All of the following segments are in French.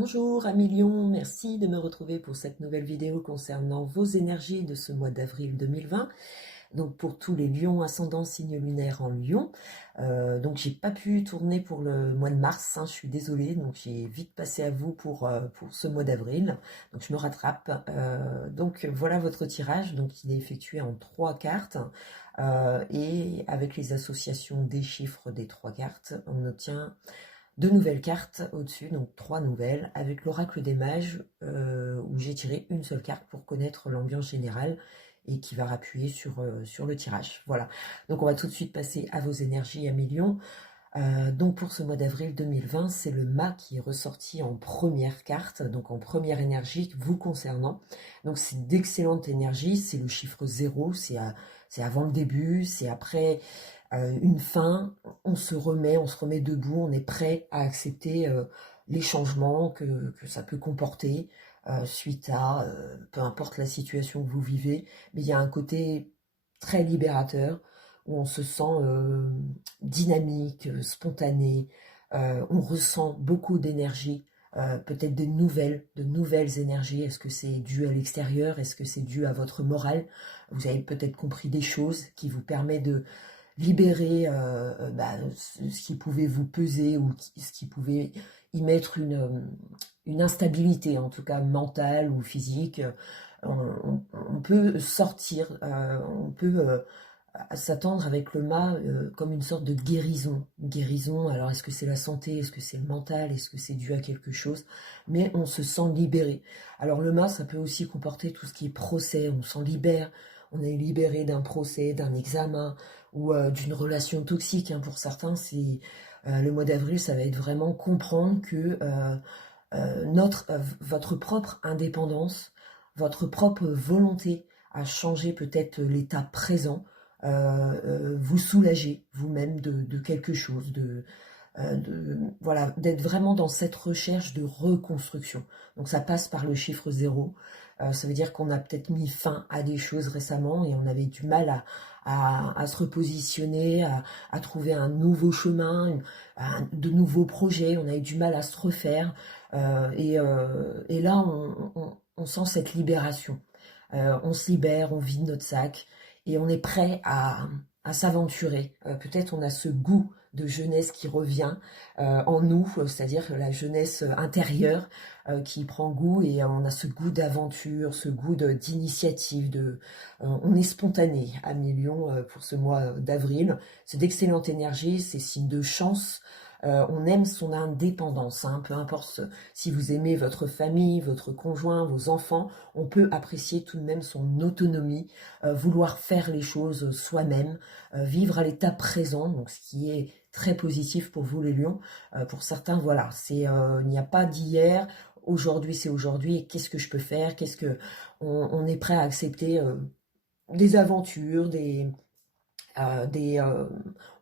Bonjour amis Lions, merci de me retrouver pour cette nouvelle vidéo concernant vos énergies de ce mois d'avril 2020. Donc pour tous les lions ascendant signe lunaire en lion. Donc j'ai pas pu tourner pour le mois de mars, hein, je suis désolée, donc j'ai vite passé à vous pour ce mois d'avril. Donc je me rattrape. Donc voilà votre tirage, donc il est effectué en 3 cartes. Et avec les associations des chiffres des 3 cartes, on obtient 2 nouvelles cartes au-dessus, donc 3 nouvelles, avec l'oracle des mages, où j'ai tiré une seule carte pour connaître l'ambiance générale et qui va appuyer sur le tirage. Voilà, donc on va tout de suite passer à vos énergies à millions. Donc pour ce mois d'avril 2020, c'est le mât qui est ressorti en première carte, donc en première énergie vous concernant. Donc c'est d'excellente énergie, c'est le chiffre 0, c'est avant le début, c'est après une fin, on se remet debout, on est prêt à accepter les changements que ça peut comporter suite à, peu importe la situation que vous vivez, mais il y a un côté très libérateur où on se sent dynamique, spontané, on ressent beaucoup d'énergie, peut-être de nouvelles énergies. Est-ce que c'est dû à l'extérieur? Est-ce que c'est dû à votre morale? Vous avez peut-être compris des choses qui vous permettent de libérer ce qui pouvait vous peser ou ce qui pouvait y mettre une instabilité, en tout cas mentale ou physique. On peut sortir, on peut s'attendre avec le mât comme une sorte de guérison. Guérison, alors est-ce que c'est la santé, est-ce que c'est le mental, est-ce que c'est dû à quelque chose? Mais on se sent libéré. Alors le mât, ça peut aussi comporter tout ce qui est procès, on s'en libère, on est libéré d'un procès, d'un examen ou d'une relation toxique. Hein. Pour certains, c'est le mois d'avril, ça va être vraiment comprendre que votre propre indépendance, votre propre volonté à changer peut-être l'état présent, vous soulager vous-même de quelque chose, voilà, d'être vraiment dans cette recherche de reconstruction. Donc ça passe par le chiffre 0. Ça veut dire qu'on a peut-être mis fin à des choses récemment et on avait du mal à se repositionner, à trouver un nouveau chemin, de nouveaux projets. On a eu du mal à se refaire. Et là, on sent cette libération. On se libère, on vide notre sac et on est prêt à s'aventurer. Peut-être on a ce goût de jeunesse qui revient en nous, c'est-à-dire la jeunesse intérieure qui prend goût et on a ce goût d'aventure, ce goût d'initiative. On est spontané à millions pour ce mois d'avril. C'est d'excellente énergie, c'est signe de chance. On aime son indépendance, hein, peu importe si vous aimez votre famille, votre conjoint, vos enfants, on peut apprécier tout de même son autonomie, vouloir faire les choses soi-même, vivre à l'état présent, donc ce qui est très positif pour vous les lions. Pour certains, voilà, il n'y a pas d'hier, aujourd'hui c'est aujourd'hui, et qu'est-ce que je peux faire, on est prêt à accepter des aventures,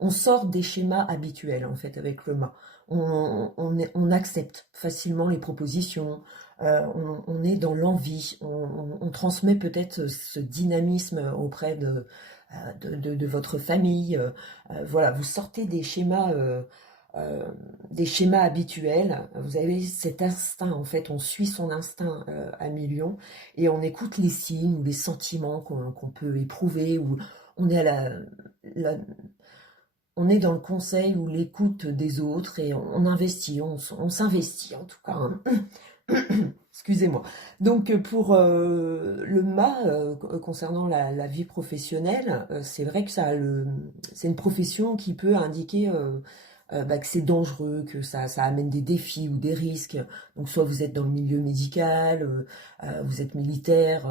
on sort des schémas habituels en fait avec le mât. On accepte facilement les propositions, on est dans l'envie, on transmet peut-être ce dynamisme auprès de votre famille. Voilà, vous sortez des schémas habituels. Vous avez cet instinct en fait, on suit son instinct à millions et on écoute les signes ou les sentiments qu'on peut éprouver ou on est la- on est dans le conseil ou l'écoute des autres et on investit, on s'investit en tout cas. Hein. Excusez-moi. Donc pour le mât, concernant la vie professionnelle, c'est vrai que c'est une profession qui peut indiquer que c'est dangereux, que ça amène des défis ou des risques. Donc soit vous êtes dans le milieu médical, vous êtes militaire,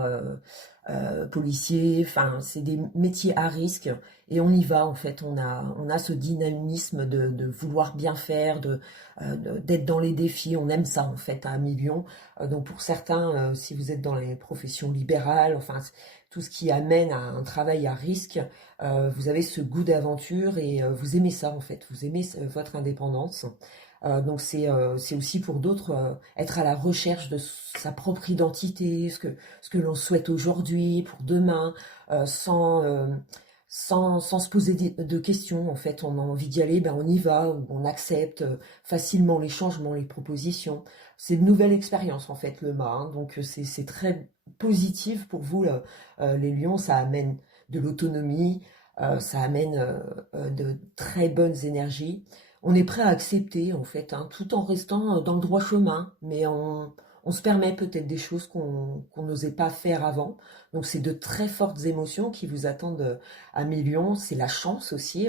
policier, enfin c'est des métiers à risque et on y va en fait. On a ce dynamisme de vouloir bien faire, d'être dans les défis. On aime ça en fait à un million. Donc pour certains, si vous êtes dans les professions libérales, enfin tout ce qui amène à un travail à risque, vous avez ce goût d'aventure et vous aimez ça en fait, vous aimez votre indépendance. Donc c'est aussi pour d'autres être à la recherche de sa propre identité, ce que l'on souhaite aujourd'hui, pour demain, sans se poser de questions. En fait, on a envie d'y aller, ben on y va, ou on accepte facilement les changements, les propositions. C'est une nouvelle expérience en fait le mât, hein, donc c'est très positif pour vous les lions. Ça amène de l'autonomie, ça amène de très bonnes énergies. On est prêt à accepter en fait, hein, tout en restant dans le droit chemin, mais on se permet peut-être des choses qu'on n'osait pas faire avant. Donc c'est de très fortes émotions qui vous attendent à millions. C'est la chance aussi,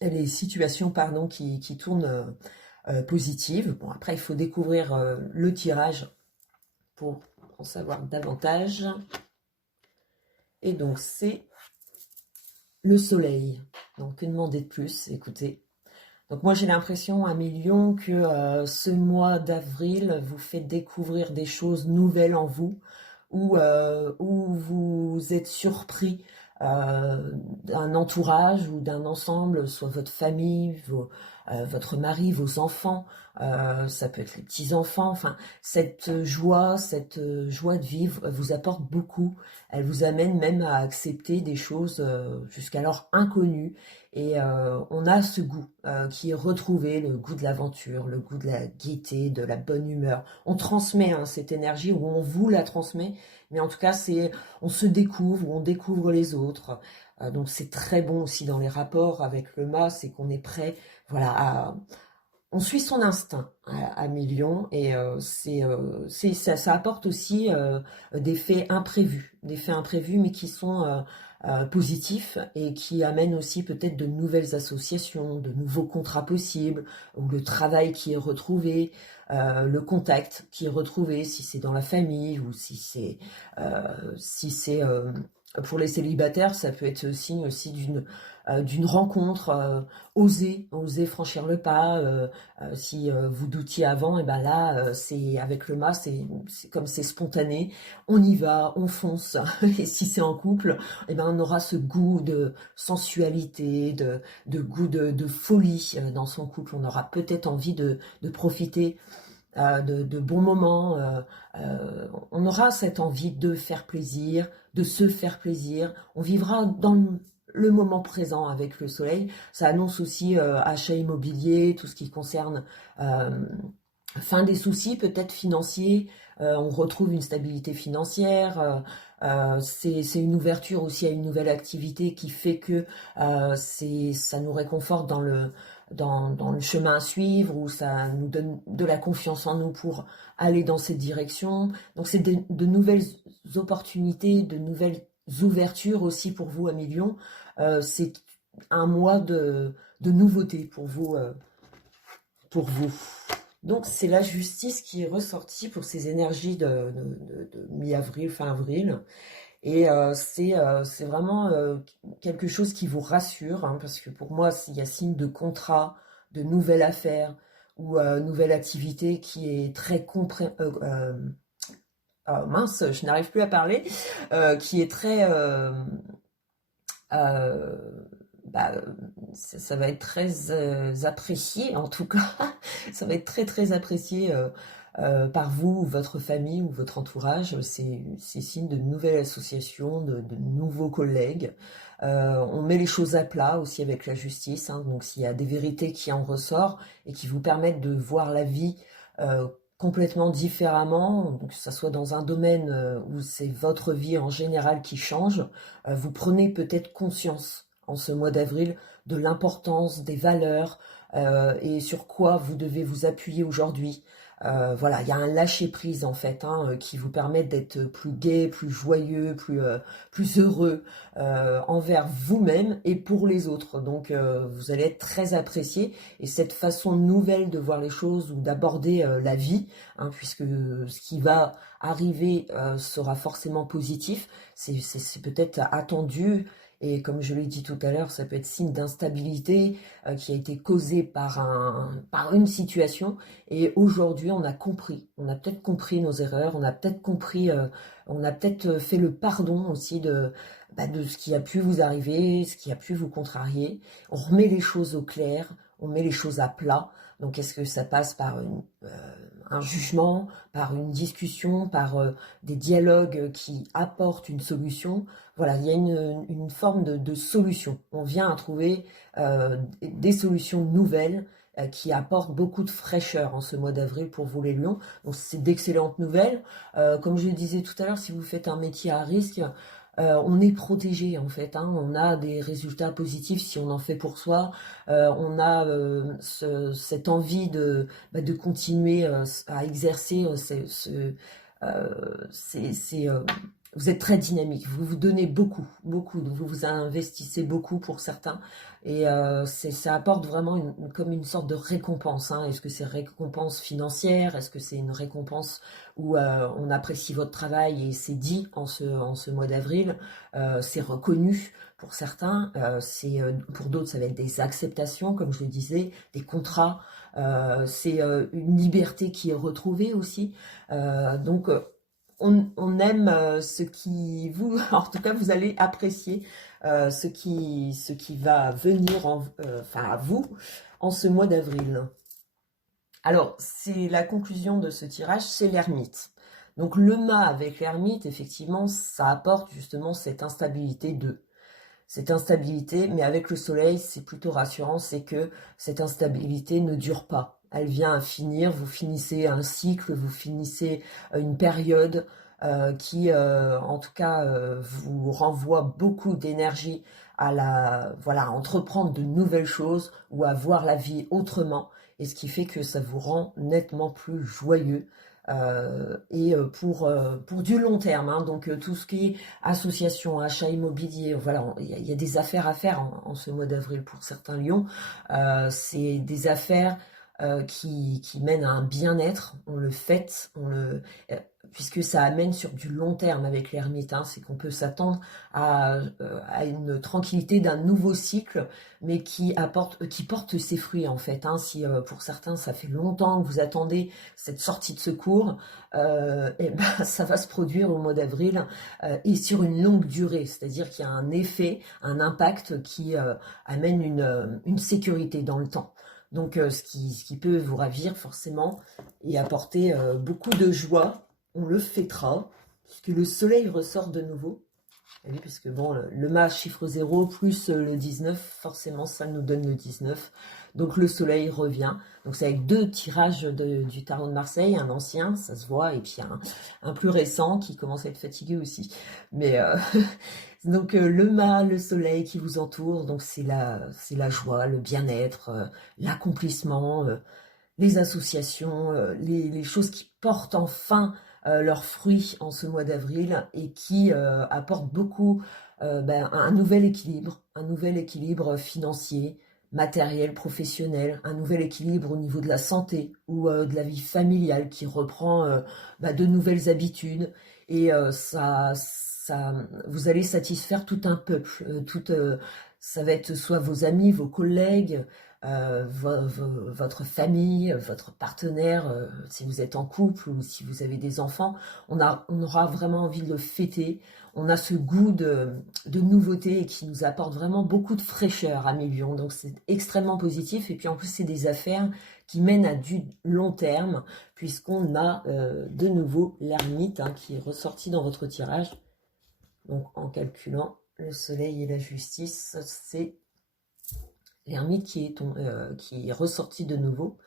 les situations pardon, qui tournent positives. Bon, après, il faut découvrir le tirage pour en savoir davantage. Et donc c'est le soleil. Donc que demander de plus? Écoutez. Donc moi j'ai l'impression à million que ce mois d'avril vous fait découvrir des choses nouvelles en vous, où vous êtes surpris d'un entourage ou d'un ensemble, soit votre famille, votre mari, vos enfants, ça peut être les petits-enfants, enfin cette joie de vivre vous apporte beaucoup, elle vous amène même à accepter des choses jusqu'alors inconnues. Et on a ce goût qui est retrouvé, le goût de l'aventure, le goût de la gaieté, de la bonne humeur. On transmet hein, cette énergie, ou on vous la transmet, mais en tout cas, on se découvre, ou on découvre les autres. Donc c'est très bon aussi dans les rapports avec le mât, c'est qu'on est prêt, voilà, on suit son instinct à millions, et ça apporte aussi des faits imprévus, mais qui sont positifs et qui amènent aussi peut-être de nouvelles associations, de nouveaux contrats possibles, ou le travail qui est retrouvé, le contact qui est retrouvé, si c'est dans la famille ou si c'est pour les célibataires, ça peut être signe aussi d'une rencontre, oser franchir le pas. Si vous doutiez avant, et ben là, c'est avec le mât, c'est comme c'est spontané, on y va, on fonce. Et si c'est en couple, et ben on aura ce goût de sensualité, de goût de folie dans son couple. On aura peut-être envie de profiter de bons moments. On aura cette envie de faire plaisir, de se faire plaisir. On vivra dans le moment présent avec le soleil. Ça annonce aussi achat immobilier, tout ce qui concerne fin des soucis peut-être financiers. On retrouve une stabilité financière. C'est une ouverture aussi à une nouvelle activité qui fait que ça nous réconforte dans le chemin à suivre, ou ça nous donne de la confiance en nous pour aller dans cette direction. Donc c'est de nouvelles opportunités, de nouvelles ouvertures aussi pour vous à millions. C'est un mois de nouveautés pour vous. Donc c'est la justice qui est ressortie pour ces énergies de mi-avril, fin avril. Et c'est vraiment quelque chose qui vous rassure, hein, parce que pour moi, il y a signe de contrat, de nouvelle affaire, ou nouvelle activité qui est très ah, mince, je n'arrive plus à parler, qui est très euh, bah, ça va être très apprécié, en tout cas, ça va être très très apprécié par vous, ou votre famille, ou votre entourage. C'est signe de nouvelles associations, de nouveaux collègues. On met les choses à plat aussi avec la justice, hein, donc s'il y a des vérités qui en ressortent et qui vous permettent de voir la vie complètement différemment, que ce soit dans un domaine où c'est votre vie en général qui change, vous prenez peut-être conscience en ce mois d'avril de l'importance des valeurs et sur quoi vous devez vous appuyer aujourd'hui. Voilà, il y a un lâcher-prise en fait, hein, qui vous permet d'être plus gai, plus joyeux, plus heureux envers vous-même et pour les autres. Donc vous allez être très apprécié, et cette façon nouvelle de voir les choses, ou d'aborder la vie, hein, puisque ce qui va arriver sera forcément positif, c'est peut-être attendu. Et comme je l'ai dit tout à l'heure, ça peut être signe d'instabilité qui a été causée par une situation. Et aujourd'hui, on a peut-être compris nos erreurs, on a peut-être compris, on a peut-être fait le pardon aussi de ce qui a pu vous arriver, ce qui a pu vous contrarier. On remet les choses au clair, on met les choses à plat. Donc est-ce que ça passe par un jugement, par une discussion, par des dialogues qui apportent une solution. Voilà, il y a une forme de solution. On vient à trouver des solutions nouvelles qui apportent beaucoup de fraîcheur en ce mois d'avril pour vous les lions. Donc c'est d'excellentes nouvelles. Comme je le disais tout à l'heure, si vous faites un métier à risque, on est protégé en fait, hein. On a des résultats positifs si on en fait pour soi. On a cette envie de continuer à exercer vous êtes très dynamique, vous vous donnez beaucoup, beaucoup, vous vous investissez beaucoup pour certains, et ça apporte vraiment comme une sorte de récompense, hein. Est-ce que c'est récompense financière? Est-ce que c'est une récompense où on apprécie votre travail et c'est dit en ce mois d'avril? C'est reconnu pour certains, pour d'autres ça va être des acceptations, comme je le disais, des contrats, c'est une liberté qui est retrouvée aussi. Donc on aime ce qui vous, en tout cas vous allez apprécier ce qui va venir enfin à vous en ce mois d'avril. Alors c'est la conclusion de ce tirage, c'est l'ermite. Donc le mât avec l'ermite, effectivement, ça apporte justement cette instabilité cette instabilité, mais avec le soleil, c'est plutôt rassurant, c'est que cette instabilité ne dure pas. Elle vient à finir, vous finissez un cycle, vous finissez une période qui, en tout cas, vous renvoie beaucoup d'énergie voilà, à entreprendre de nouvelles choses ou à voir la vie autrement, et ce qui fait que ça vous rend nettement plus joyeux. Et pour du long terme, hein. Donc tout ce qui est association, achat immobilier, voilà, il y a des affaires à faire en ce mois d'avril pour certains lions. C'est des affaires qui mènent à un bien-être, on le fête, puisque ça amène sur du long terme avec l'ermite, hein. C'est qu'on peut s'attendre à une tranquillité d'un nouveau cycle, mais qui porte ses fruits en fait, hein. Si pour certains ça fait longtemps que vous attendez cette sortie de secours, et ben ça va se produire au mois d'avril et sur une longue durée, c'est-à-dire qu'il y a un effet, un impact qui amène une sécurité dans le temps. Donc ce qui peut vous ravir forcément et apporter beaucoup de joie. On le fêtera, puisque le soleil ressort de nouveau. Et oui, puisque bon, le mât chiffre 0 plus le 19, forcément ça nous donne le 19. Donc le soleil revient. Donc c'est avec deux tirages du tarot de Marseille, un ancien, ça se voit, et puis un plus récent qui commence à être fatigué aussi. Mais donc le mât, le soleil qui vous entoure, donc c'est la joie, le bien-être, l'accomplissement, les associations, les choses qui portent enfin leurs fruits en ce mois d'avril et qui apportent beaucoup un nouvel équilibre financier, matériel, professionnel, un nouvel équilibre au niveau de la santé ou de la vie familiale qui reprend de nouvelles habitudes, et vous allez satisfaire tout un peuple, ça va être soit vos amis, vos collègues, votre famille, votre partenaire, si vous êtes en couple ou si vous avez des enfants. On aura vraiment envie de le fêter. On a ce goût de nouveauté qui nous apporte vraiment beaucoup de fraîcheur à Million. Donc c'est extrêmement positif. Et puis en plus, c'est des affaires qui mènent à du long terme, puisqu'on a de nouveau l'ermite qui est ressorti dans votre tirage. Donc en calculant le soleil et la justice, c'est l'ermite qui est ressorti de nouveau.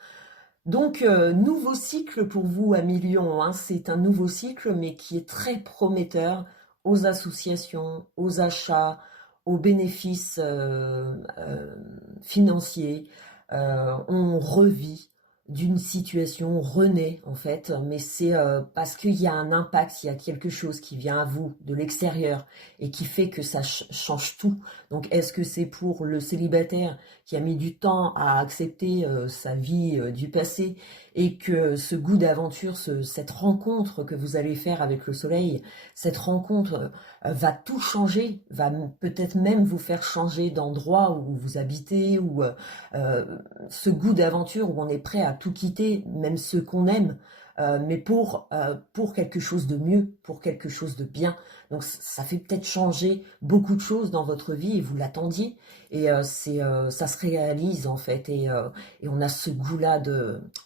Donc, nouveau cycle pour vous à Million, hein. C'est un nouveau cycle, mais qui est très prometteur aux associations, aux achats, aux bénéfices financiers. On revit d'une situation, on renaît en fait, mais c'est parce qu'il y a un impact, il y a quelque chose qui vient à vous de l'extérieur et qui fait que ça change tout. Donc est-ce que c'est pour le célibataire qui a mis du temps à accepter sa vie du passé, et que ce goût d'aventure, cette rencontre que vous allez faire avec le soleil, cette rencontre va tout changer, va peut-être même vous faire changer d'endroit où vous habitez, ou ce goût d'aventure où on est prêt à tout quitter, même ceux qu'on aime, mais pour quelque chose de mieux, pour quelque chose de bien. Donc ça fait peut-être changer beaucoup de choses dans votre vie et vous l'attendiez. et ça se réalise en fait, et on a ce goût-là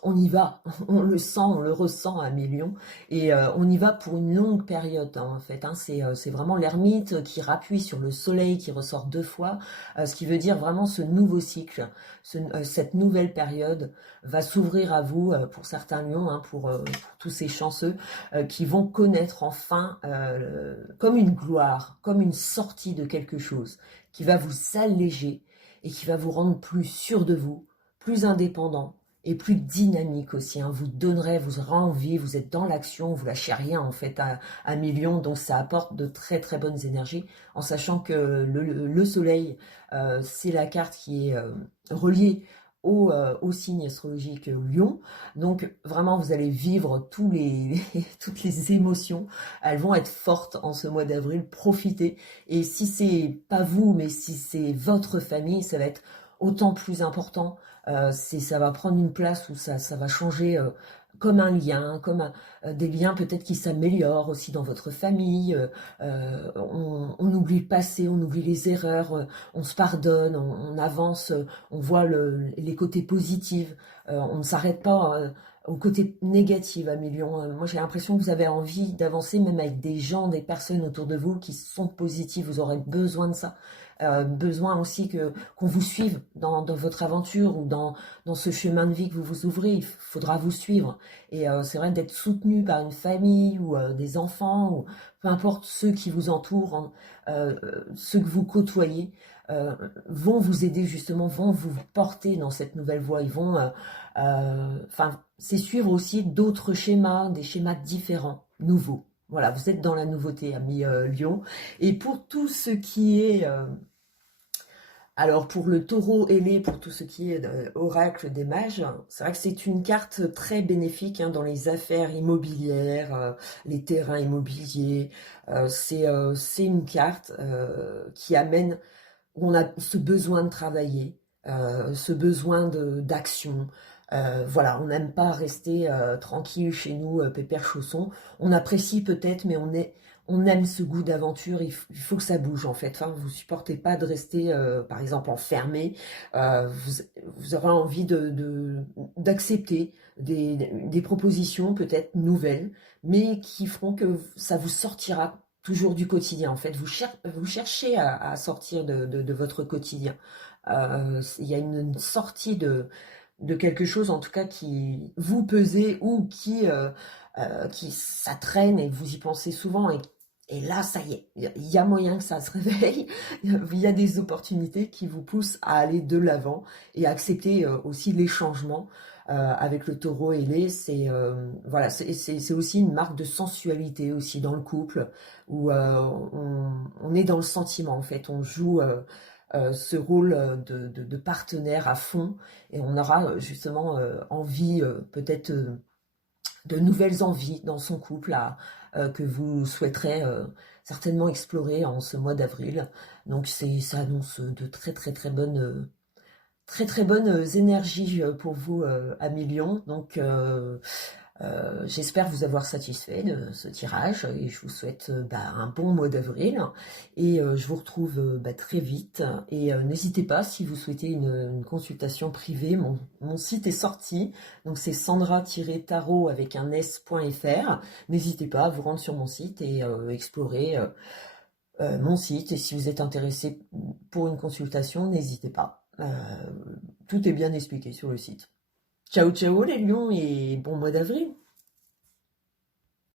on y va, on le sent, on le ressent à millions, et on y va pour une longue période hein, en fait, hein. C'est vraiment l'ermite qui rappuie sur le soleil qui ressort 2 fois, ce qui veut dire vraiment ce nouveau cycle, cette nouvelle période va s'ouvrir à vous pour certains lions, hein, pour tous ces chanceux qui vont connaître enfin comme une gloire, comme une sortie de quelque chose, qui va vous alléger et qui va vous rendre plus sûr de vous, plus indépendant et plus dynamique aussi. Hein. Vous donnerez, vous aurez envie, vous êtes dans l'action, vous lâchez rien en fait à millions, donc ça apporte de très très bonnes énergies, en sachant que le soleil, c'est la carte qui est reliée au signe astrologique Lion. Donc vraiment, vous allez vivre toutes les émotions. Elles vont être fortes en ce mois d'avril. Profitez. Et si c'est pas vous, mais si c'est votre famille, ça va être autant plus important. Ça va prendre une place où ça va changer comme un lien, des liens peut-être qui s'améliorent aussi dans votre famille. On oublie le passé, on oublie les erreurs, on se pardonne, on avance, on voit les côtés positifs, on ne s'arrête pas au côté négatif à millions. Moi, j'ai l'impression que vous avez envie d'avancer, même avec des gens, des personnes autour de vous qui sont positifs. Vous aurez besoin de ça. Besoin aussi qu'on vous suive dans votre aventure ou dans ce chemin de vie que vous vous ouvrez. Il faudra vous suivre. Et c'est vrai d'être soutenu par une famille ou des enfants, ou peu importe ceux qui vous entourent, hein, ceux que vous côtoyez, vont vous aider justement, vont vous porter dans cette nouvelle voie. Ils vont, c'est suivre aussi d'autres schémas, des schémas différents, nouveaux. Voilà, vous êtes dans la nouveauté, ami Lion. Et pour tout ce qui est alors pour le taureau ailé, pour tout ce qui est oracle des mages, c'est vrai que c'est une carte très bénéfique hein, dans les affaires immobilières, les terrains immobiliers. C'est une carte qui amène, où on a ce besoin de travailler, ce besoin d'action. Voilà, on n'aime pas rester tranquille chez nous, pépère chausson. On apprécie peut-être, mais on aime ce goût d'aventure. Il faut que ça bouge en fait. Enfin, vous supportez pas de rester, par exemple, enfermé. Vous aurez envie d'accepter des propositions peut-être nouvelles, mais qui feront que ça vous sortira toujours du quotidien. En fait, vous cherchez à sortir de votre quotidien. Il y a une sortie de quelque chose, en tout cas, qui vous pesait ou qui ça traîne et vous y pensez souvent. Et là, ça y est, il y a moyen que ça se réveille. Il y a des opportunités qui vous poussent à aller de l'avant et à accepter aussi les changements. Avec le taureau ailé, voilà, c'est aussi une marque de sensualité aussi dans le couple où on est dans le sentiment en fait, on joue ce rôle de partenaire à fond et on aura justement envie peut-être de nouvelles envies dans son couple que vous souhaiterez certainement explorer en ce mois d'avril. Donc ça annonce de très très bonnes énergies pour vous à Million. Donc j'espère vous avoir satisfait de ce tirage et je vous souhaite un bon mois d'avril et je vous retrouve très vite et n'hésitez pas si vous souhaitez une consultation privée, mon site est sorti, donc c'est sandra-tarot avec un s.fr. N'hésitez pas à vous rendre sur mon site et explorer mon site, et si vous êtes intéressé pour une consultation, n'hésitez pas. Tout est bien expliqué sur le site. Ciao ciao les lions et bon mois d'avril.